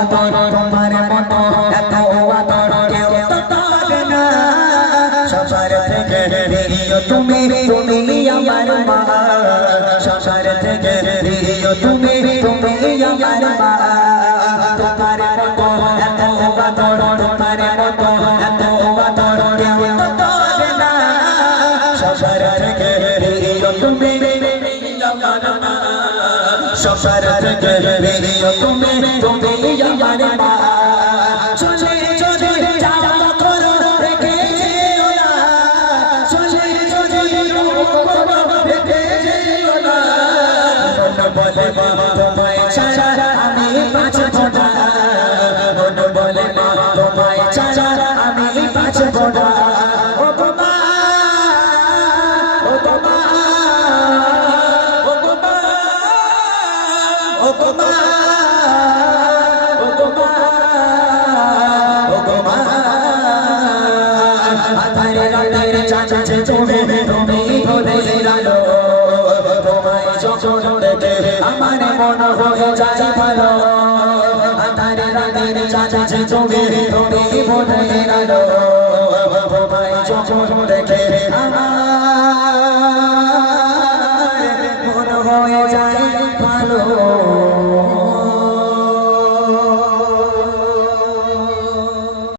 আদর তোমার মতো এত আদর কেউ তো পাবে না সবার থেকে প্রিয় তুমি তুমি আমার মা সবার থেকে প্রিয় তুমি তুমি আমার মা তোমার মতো এত আদর তোমার মতো এত আদর কেউ তো পাবে না সবার থেকে প্রিয় তুমি আমার মা সবার থেকে প্রিয় তুমি তুমি আমার মা চলে চলে যাও করো রেখে যেও না চলে চলে যাও রেখে যেও না মন বলে মা তোমায় ছাড়া আমি বাঁচব না মন বলে মা তোমায় ছাড়া আমি বাঁচব না ও গো মা ও গো মা ও গো মা ও গো মা ও গো মা ও গো মা আধারে রাতের চাঁদে তুমি তুমি ভোরের আলো তোমায় যখন দেখে আমার মন হয়ে যায় ভালো আধারে রাতের চাঁদে তুমি তুমি ভোরের আলো তোমায় যখন দেখে আমার